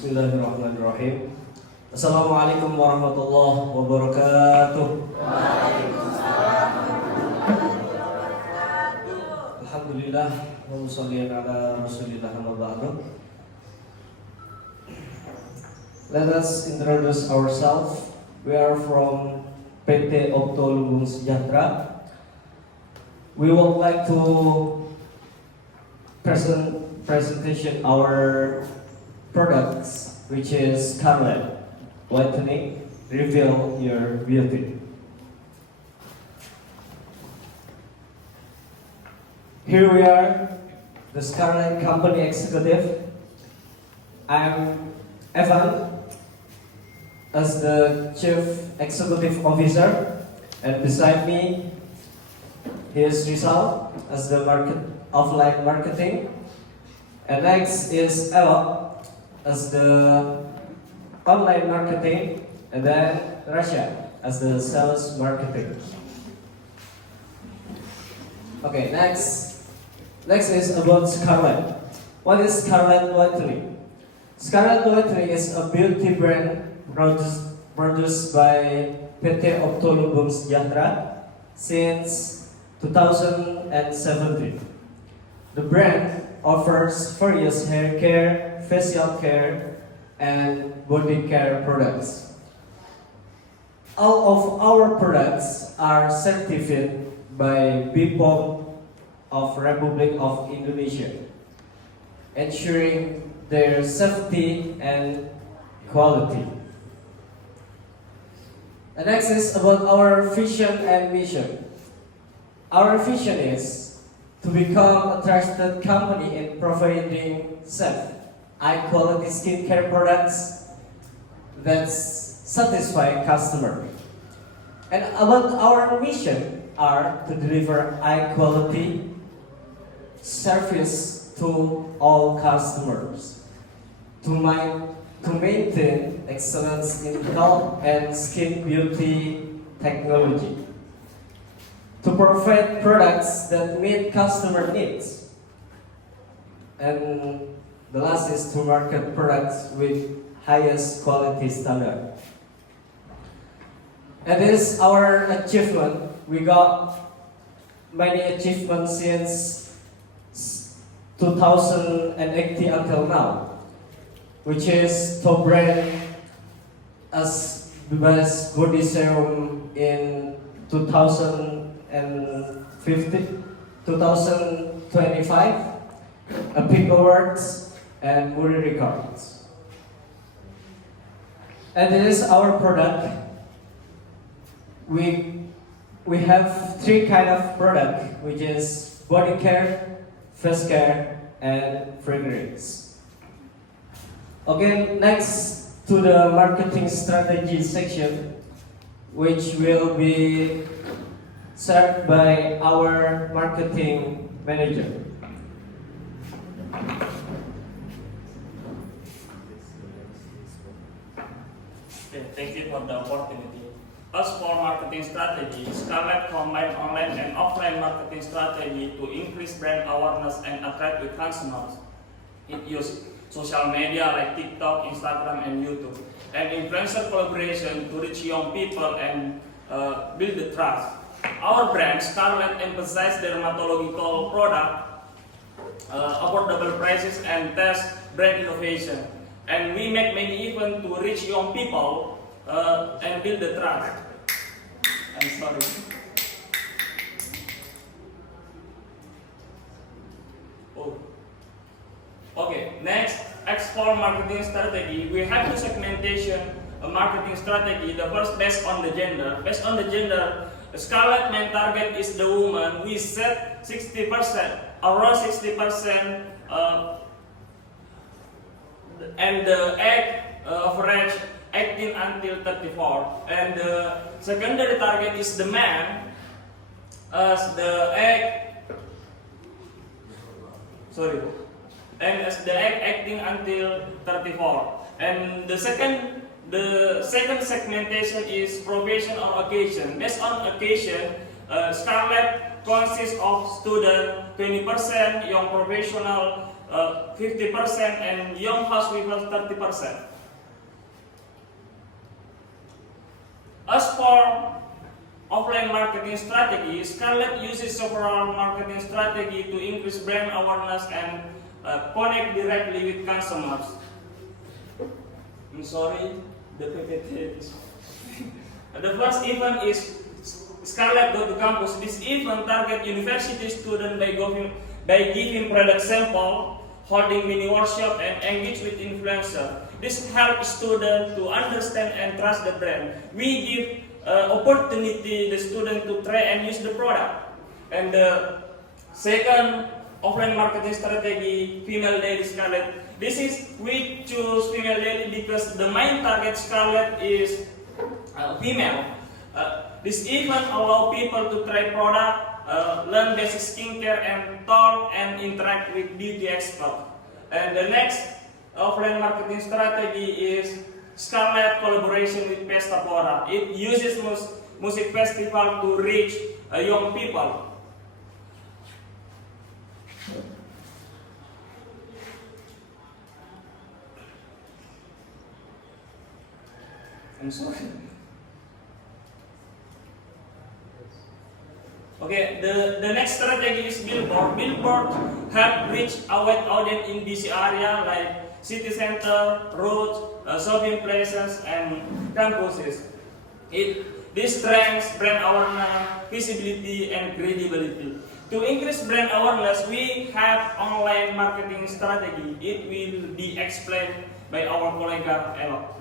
Bismillahirrahmanirrahim. Assalamualaikum warahmatullahi wabarakatuh. Alhamdulillah wa sholli ala rasulillah amma ba'du. Let us introduce ourselves. We are from PT Opto Lumbung Sejahtera. We would like to presentation our products, which is Scarlett Whitening. Reveal your beauty. Here we are, the Scarlett Company Executive. I'm Evan as the Chief Executive Officer, and beside me is Rizal as the offline marketing, and next is Ella as the online marketing, and then Rasha as the sales marketing. Okay, next is about Scarlett. What is Scarlett Whitening? Scarlett Whitening is a beauty brand produced by PT Opto Lumbung Sejahtera since 2017. The brand offers various hair care, facial care, and body care products. All of our products are certified by BPOM of Republic of Indonesia, ensuring their safety and quality. The next is about our vision and mission. Our vision is to become a trusted company in providing safe, high-quality skincare products that satisfy customers. And about our mission are to deliver high-quality service to all customers, to maintain excellence in health and skin beauty technology, to provide products that meet customer needs, and the last is to market products with highest quality standard. And this is our achievement. We got many achievements since 2018 until now, which is top brand as the best body serum in 2025, a Pink Awards, and Muri Records. And this is our product. We have three kind of product, which is body care, face care, and fragrance. Okay, next to the marketing strategy section, which will be served by our marketing manager. Okay, thank you for the opportunity. As for marketing strategy, Scarlett combines online and offline marketing strategy to increase brand awareness and attract with consumers. It uses social media like TikTok, Instagram, and YouTube, and influencer collaboration to reach young people and build the trust. Our brand, Scarlett, emphasizes dermatological product, affordable prices, and test brand innovation. And we make many events to reach young people and build the trust. I'm sorry. Oh. Okay, next, export marketing strategy. We have two segmentation marketing strategy. The first based on the gender. Based on the gender, Scarlett main target is the woman. We set 60%, around 60%, and the age average 18 until 34. And the secondary target is the man, as the age, and as the age 18 until 34. And the second segmentation is profession or occasion. Based on occasion, Scarlett consists of student 20%, young professional 50%, and young housewives 30%. As for offline marketing strategy, Scarlett uses several marketing strategies to increase brand awareness and connect directly with consumers. I'm sorry, the PPT is. The first event is Scarlett Go to Campus. This event targets university students by giving product sample, holding mini workshop, and engage with influencer. This helps students to understand and trust the brand. We give opportunity the student to try and use the product. And the second offline marketing strategy, female daily Scarlett. We choose female daily because the main target Scarlett is female. This event allow people to try product, learn basic skincare, and talk and interact with beauty experts. And the next offline marketing strategy is Scarlett collaboration with Pesta Pora. It uses music festival to reach young people. I'm sorry. Okay, the next strategy is billboard. Billboard help reach a wide audience in busy area like city center, roads, shopping places, and campuses. This strengthens brand awareness, visibility, and credibility. To increase brand awareness, we have online marketing strategy. It will be explained by our colleague Ella.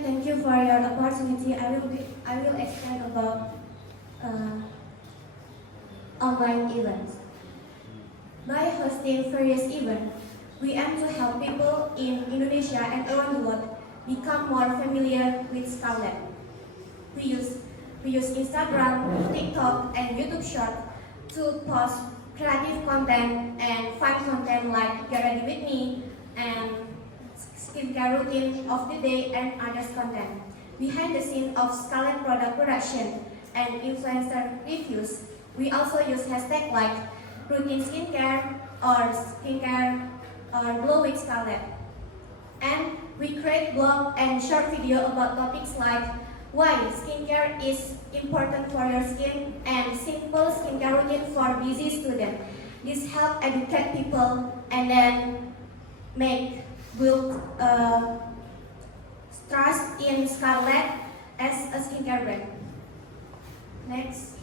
Thank you for your opportunity. I will explain about online events. By hosting various events, we aim to help people in Indonesia and around the world become more familiar with Scarlett. We use Instagram, TikTok, and YouTube Short to post creative content and fun content like Get Ready With Me and skincare routine of the day and others content. Behind the scene of Scarlett product production and influencer reviews, we also use hashtags like routine skincare or glow with Scarlett. And we create blog and short video about topics like why skincare is important for your skin and simple skincare routine for busy students. This helps educate people and then build trust in Scarlett as a skincare brand. Next,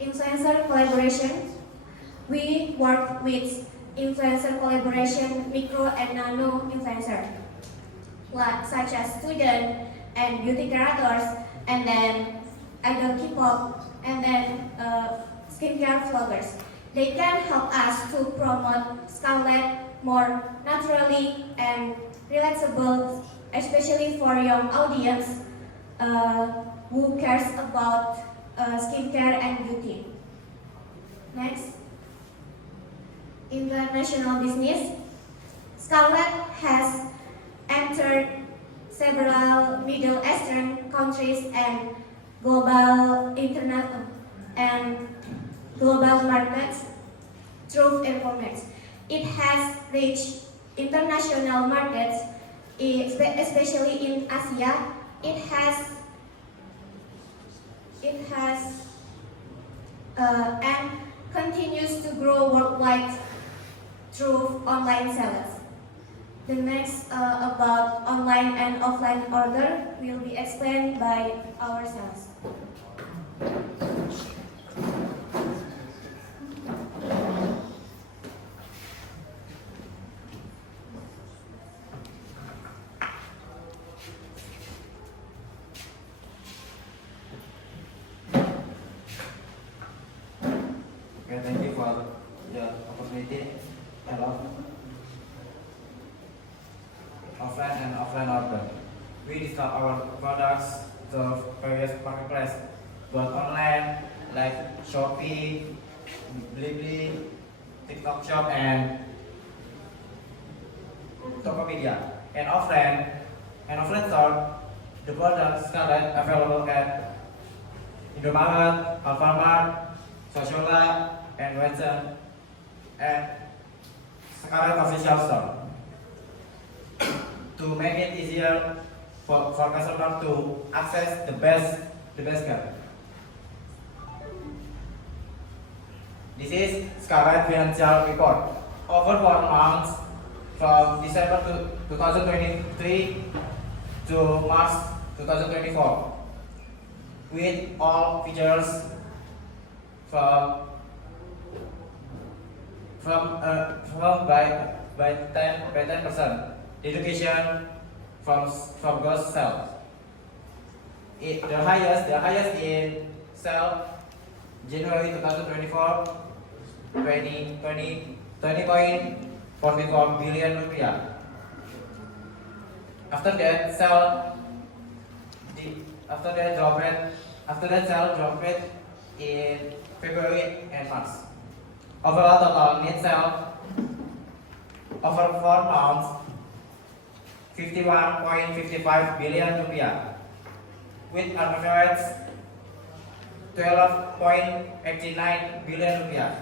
influencer collaboration. We work with influencer collaboration, micro and nano influencer, such as student and beauty creators, and then idol K-pop, and then skincare vloggers. They can help us to promote Scarlett more naturally and relatable, especially for young audience who cares about skincare and beauty. Next, international business. Scarlett has entered several Middle Eastern countries and global markets through e-commerce. It has reached international markets, especially in Asia. It has and continues to grow worldwide through online sales. The next about online and offline order will be explained by our sales. Okay, thank you for the opportunity. Hello. Offline and offline order. We discount our products to various marketplaces, both online like Shopee, Blibli, TikTok Shop, and Tokopedia. And offline store, the products Scarlett available at Indomaret, Alfamart, Socialab, and Watson, and Scarlett official store. To make it easier for customers to access the best car. This is Scarlett Financial Report. Over 4 months, from December 2023 to March 2024, with all features from by 10%. Education from gross sales. The highest in sale January 2024, 20.44 billion rupiah. After that sale dropped in February and March. Overall total net sale over 4 months 51.55 billion rupiah, with an average 12.89 billion rupiah.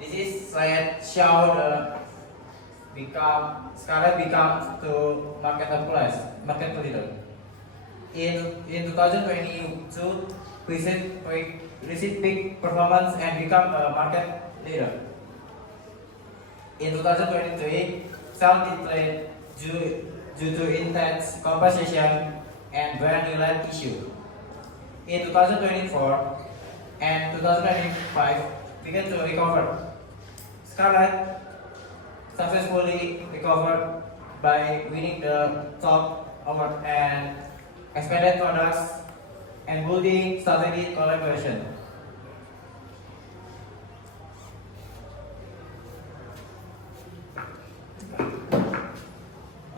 This is slide show Scarlett becomes to market leader. In 2022, we received peak performance and become a market leader. In 2023, sales declined due to intense competition and brand-related issues. In 2024 and 2025, began to recover. Scarlett successfully recovered by winning the top award and expanded products and building strategic collaboration.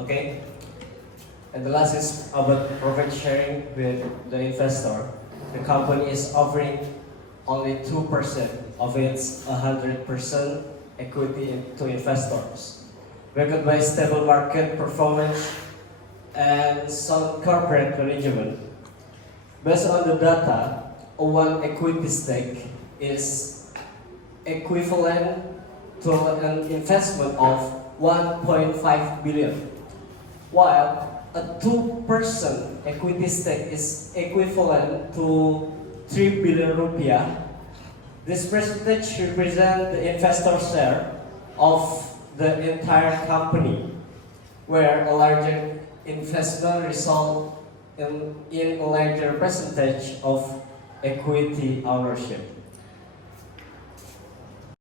Okay. And the last is about profit sharing with the investor. The company is offering only 2% of its 100% equity to investors. Backed by stable market performance and sound corporate management. Based on the data, one equity stake is equivalent to an investment of 1.5 billion, while a 2% equity stake is equivalent to 3 billion rupiah. This percentage represents the investor share of the entire company, where a larger investment results in a larger percentage of equity ownership.